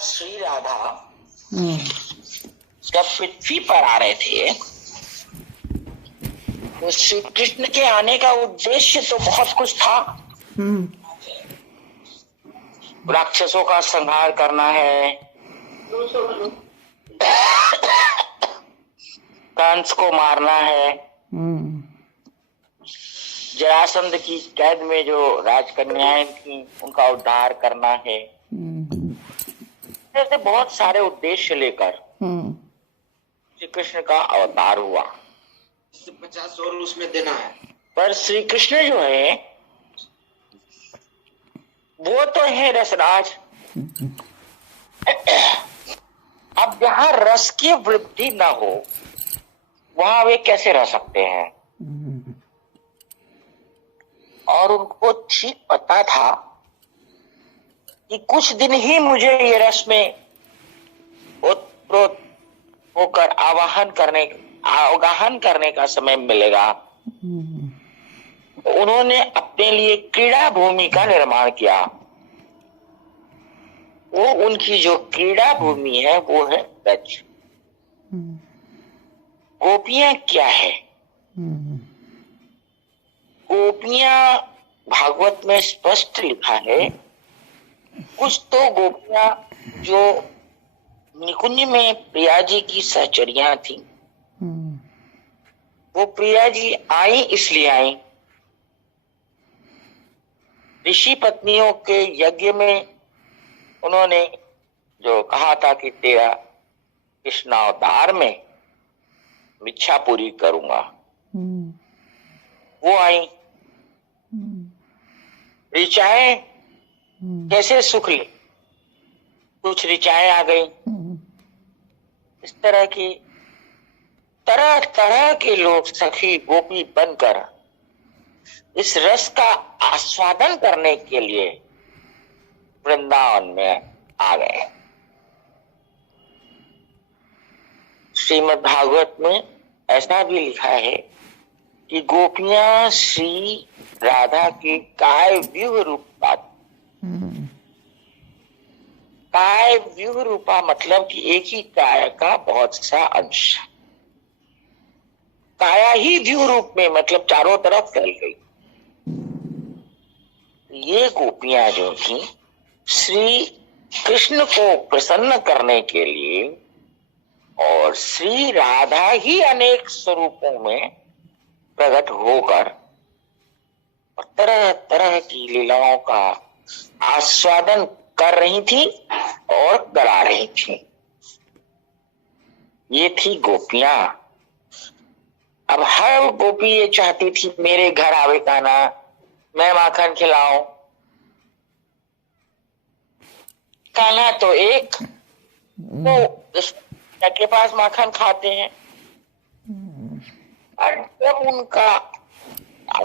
श्री राधा जब पृथ्वी पर आ रहे थे तो श्री कृष्ण के आने का उद्देश्य तो बहुत कुछ था। राक्षसों का संहार करना है, कंस को मारना है, जरासंध की कैद में जो राजकन्याएं थी उनका उद्धार करना है। ऐसे बहुत सारे उद्देश्य लेकर श्री कृष्ण का अवतार हुआ। 50 और उसमें देना है। पर श्री कृष्ण जो है वो तो है रसराज। अब जहां रस की वृद्धि न हो वहां वे कैसे रह सकते हैं? और उनको ठीक पता था कि कुछ दिन ही मुझे ये रस में ओतप्रोत होकर अवगाहन करने का समय मिलेगा। उन्होंने अपने लिए क्रीड़ा भूमि का निर्माण किया। वो उनकी जो क्रीड़ा भूमि है वो है ब्रज। गोपियां क्या है? गोपियां भागवत में स्पष्ट लिखा है, कुछ तो गोपियां जो निकुंज में प्रिया जी की सहचरियां थी, वो प्रिया जी आई इसलिए आई, ऋषि पत्नियों के यज्ञ में उन्होंने जो कहा था कि तेरा कृष्णावतार में इच्छा पूरी करूंगा, वो आई। ऋचाएं कैसे सुख ली, कुछ ऋचाएं आ गई। इस तरह की तरह तरह के लोग सखी गोपी बनकर इस रस का आस्वादन करने के लिए वृंदावन में आ गए। श्रीमद् भागवत में ऐसा भी लिखा है कि गोपियां श्री राधा की काय व्यूह रूपा। काय व्यूह रूपा मतलब कि एक ही काय का बहुत सा अंश। काया ही व्यूह रूप में मतलब चारों तरफ फैल गई। ये गोपियां जो थी श्री कृष्ण को प्रसन्न करने के लिए और श्री राधा ही अनेक स्वरूपों में प्रकट होकर और तरह तरह की लीलाओं का आस्वादन कर रही थी और करा रही थी। ये थी गोपियां। अब हर गोपी ये चाहती थी मेरे घर आवे कान्हा, मैं माखन खिलाऊं। कान्हा तो एक, वो के पास माखन खाते हैं। और जब उनका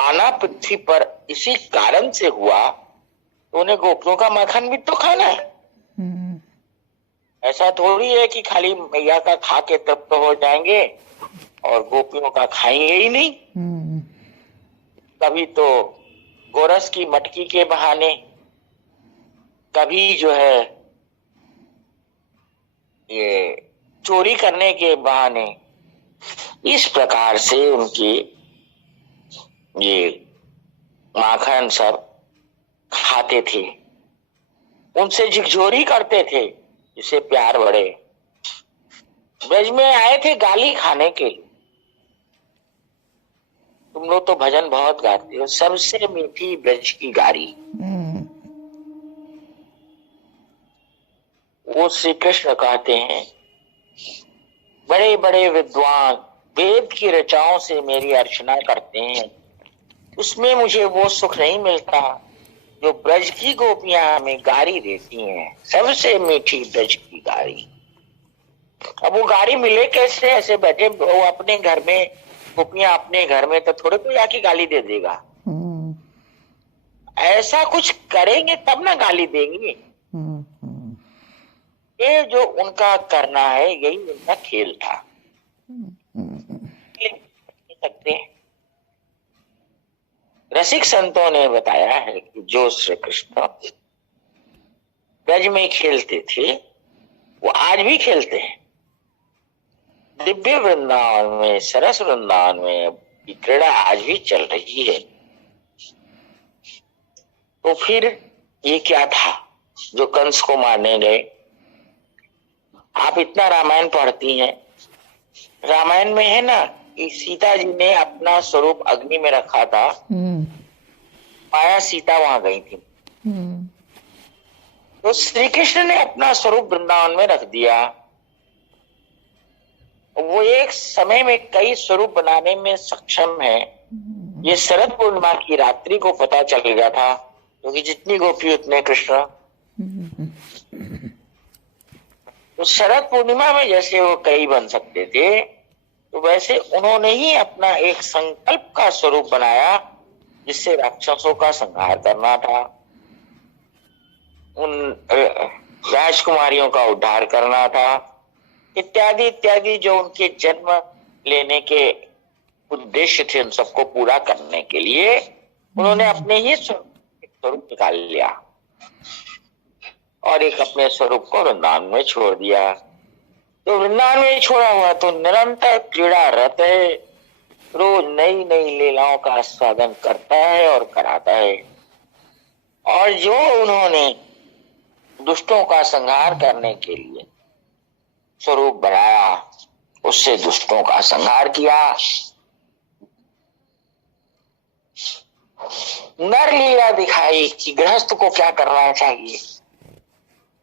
आना पृथ्वी पर इसी कारण से हुआ तो उन्हें गोपियों का माखन भी तो खाना है। ऐसा थोड़ी है कि खाली मैया का खा के तृप्त हो जाएंगे और गोपियों का खाएंगे ही नहीं। कभी तो गोरस की मटकी के बहाने, कभी जो है ये चोरी करने के बहाने, इस प्रकार से उनकी ये माखन सब खाते थे, उनसे झिकझोरी करते थे जिससे प्यार बढ़े। ब्रज में आए थे गाली खाने के लिए। तुम लोग तो भजन बहुत गाते हो, सबसे मीठी ब्रज की गारी। वो श्री कृष्ण कहते हैं, बड़े बड़े विद्वान वेद की रचाओं से मेरी अर्चना करते हैं, उसमें मुझे वो सुख नहीं मिलता जो ब्रज की गोपियां हमें गारी देती हैं, सबसे मीठी ब्रज की गारी। अब वो गारी मिले कैसे? ऐसे बैठे वो अपने घर में, गोपियां अपने घर में, तो थोड़े कोई आके गाली दे देगा। ऐसा कुछ करेंगे तब ना गाली देंगे। ये जो उनका करना है यही उनका खेल था। सकते हैं रसिक संतों ने बताया है कि जो श्री कृष्ण ब्रज में खेलते थे वो आज भी खेलते हैं। दिव्य वृंदावन में, सरस वृंदावन में ये क्रीड़ा आज भी चल रही है। तो फिर ये क्या था जो कंस को मारने गए? आप इतना रामायण पढ़ती हैं, रामायण में है ना कि सीता जी ने अपना स्वरूप अग्नि में रखा था, माया सीता वहां गई थी। तो श्री कृष्ण ने अपना स्वरूप वृंदावन में रख दिया। वो एक समय में कई स्वरूप बनाने में सक्षम है। ये शरद पूर्णिमा की रात्रि को पता चल गया था, क्योंकि जितनी गोपी उतने कृष्ण। तो शरद पूर्णिमा में जैसे वो कई बन सकते थे, तो वैसे उन्होंने ही अपना एक संकल्प का स्वरूप बनाया, जिससे राक्षसों का संहार करना था, उन राजकुमारियों का उद्धार करना था, इत्यादि इत्यादि जो उनके जन्म लेने के उद्देश्य थे, उन सबको पूरा करने के लिए उन्होंने अपने ही स्वरूप निकाल लिया और एक अपने स्वरूप को वृंदावन में छोड़ दिया। तो वृंदावन में छोड़ा हुआ तो निरंतर क्रीड़ा रत है, रोज नई नई लीलाओं का आस्वादन करता है और कराता है। और जो उन्होंने दुष्टों का संहार करने के लिए स्वरूप बनाया, उससे दुष्टों का संहार किया। नर लीला दिखाई कि गृहस्थ को क्या करना चाहिए।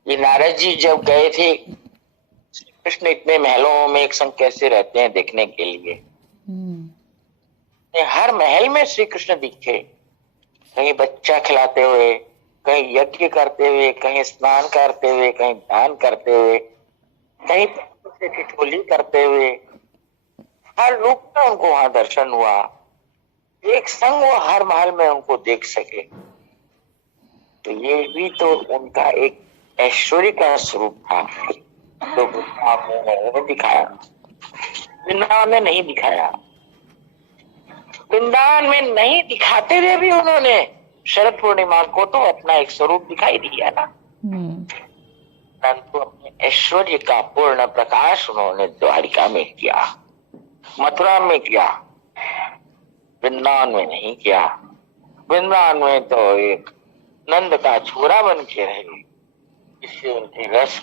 ये नारद जी जब गए थे, कृष्ण इतने महलों में एक संग कैसे रहते हैं देखने के लिए, हर महल में श्री कृष्ण दिखे, कहीं बच्चा खिलाते हुए, कहीं यज्ञ करते हुए, कहीं स्नान करते हुए, कहीं दान करते हुए, कहीं से ठिठोली करते हुए, हर रूप में उनको वहां दर्शन हुआ। एक संग वो हर महल में उनको देख सके, तो ये भी तो उनका एक ऐश्वर्य का स्वरूप था, तो वृंदावन दिखाया, वृंदावन में नहीं दिखाया। वृंदावन में नहीं दिखाते हुए भी उन्होंने शरद पूर्णिमा को तो अपना एक स्वरूप दिखाई दिया ना, परंतु अपने ऐश्वर्य का पूर्ण प्रकाश उन्होंने द्वारिका में किया, मथुरा में किया, वृंदावन में नहीं किया। वृंदावन में तो एक नंद का छोरा बन के रहे, इससे उनके रस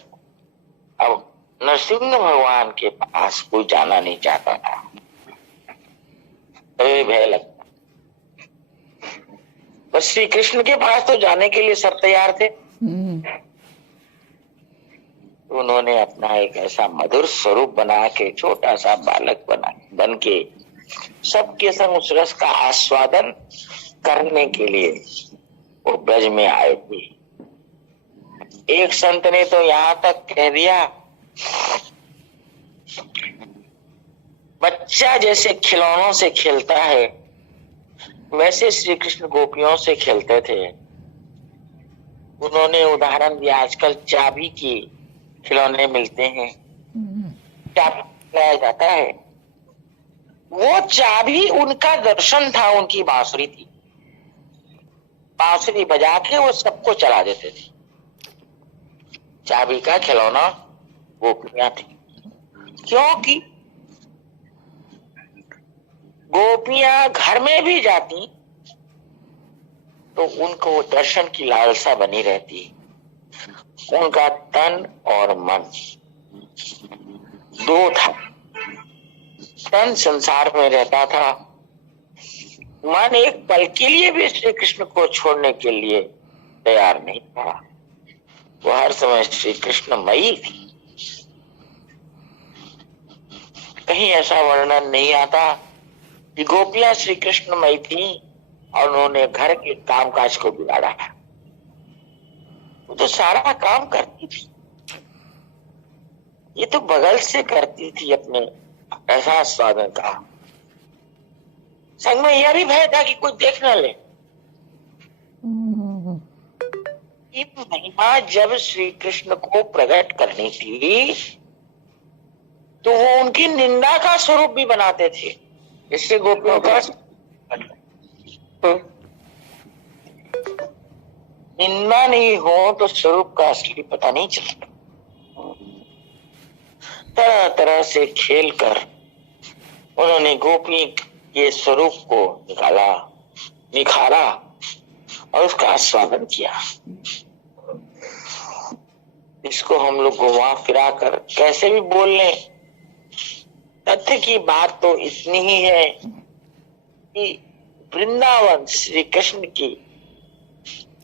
अब नरसिंह भगवान के पास कोई जाना नहीं चाहता था, तो भय लगता। बस श्री कृष्ण के पास तो जाने के लिए सब तैयार थे। उन्होंने अपना एक ऐसा मधुर स्वरूप बना के, छोटा सा बालक बन के सबके संग उस रस का आस्वादन करने के लिए वो ब्रज में आए थे। एक संत ने तो यहां तक कह दिया, बच्चा जैसे खिलौनों से खेलता है, वैसे श्री कृष्ण गोपियों से खेलते थे। उन्होंने उदाहरण दिया, आजकल चाबी के खिलौने मिलते हैं, चाबी लाया जाता है, वो चाबी उनका दर्शन था, उनकी बांसुरी थी, बांसुरी बजा के वो सबको चला देते थे। चाबी का खिलौना गोपियां थी, क्योंकि गोपियां घर में भी जाती तो उनको दर्शन की लालसा बनी रहती, उनका तन और मन दो था। तन संसार में रहता था, मन एक पल के लिए भी श्री कृष्ण को छोड़ने के लिए तैयार नहीं था। वो हर समय श्री कृष्णमयी थी। कहीं ऐसा वर्णन नहीं आता कि गोपियां श्री कृष्णमयी थी और उन्होंने घर के कामकाज को बिगाड़ा। वो तो सारा काम करती थी, ये तो बगल से करती थी अपने ऐसा स्वादन का। संग में यह भी भय था कि कोई देख न ले। ये महिमा जब श्री कृष्ण को प्रकट करनी थी, तो वो उनकी निंदा का स्वरूप भी बनाते थे, इससे गोपियों का निंदा नहीं हो तो स्वरूप का असली पता नहीं चलता। तरह तरह से खेलकर उन्होंने गोपी के स्वरूप को निखारा और उसका आस्वादन किया। इसको हम लोग घुमा फिरा कर कैसे भी बोल लें, तथ्य की बात तो इतनी ही है कि वृंदावन श्री कृष्ण की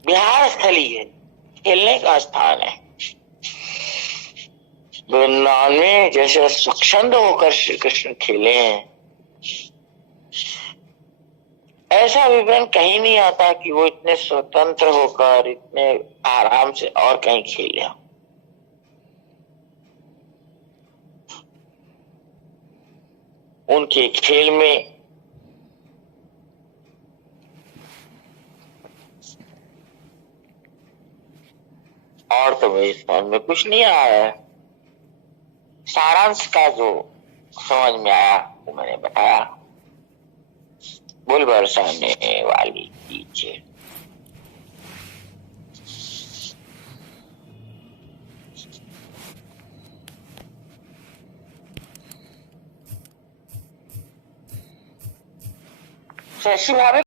विहार स्थली है, खेलने का स्थान है। वृंदावन में जैसे स्वच्छंद होकर श्री कृष्ण खेले हैं, ऐसा विवरण कहीं नहीं आता कि वो इतने स्वतंत्र होकर इतने आराम से और कहीं खेले। उनके खेल में और तो मेरी समझ में कुछ नहीं आया है। सारांश का जो समझ में आया वो मैंने बताया। बुल बरसाने वाली कीजिए। शशि भाभी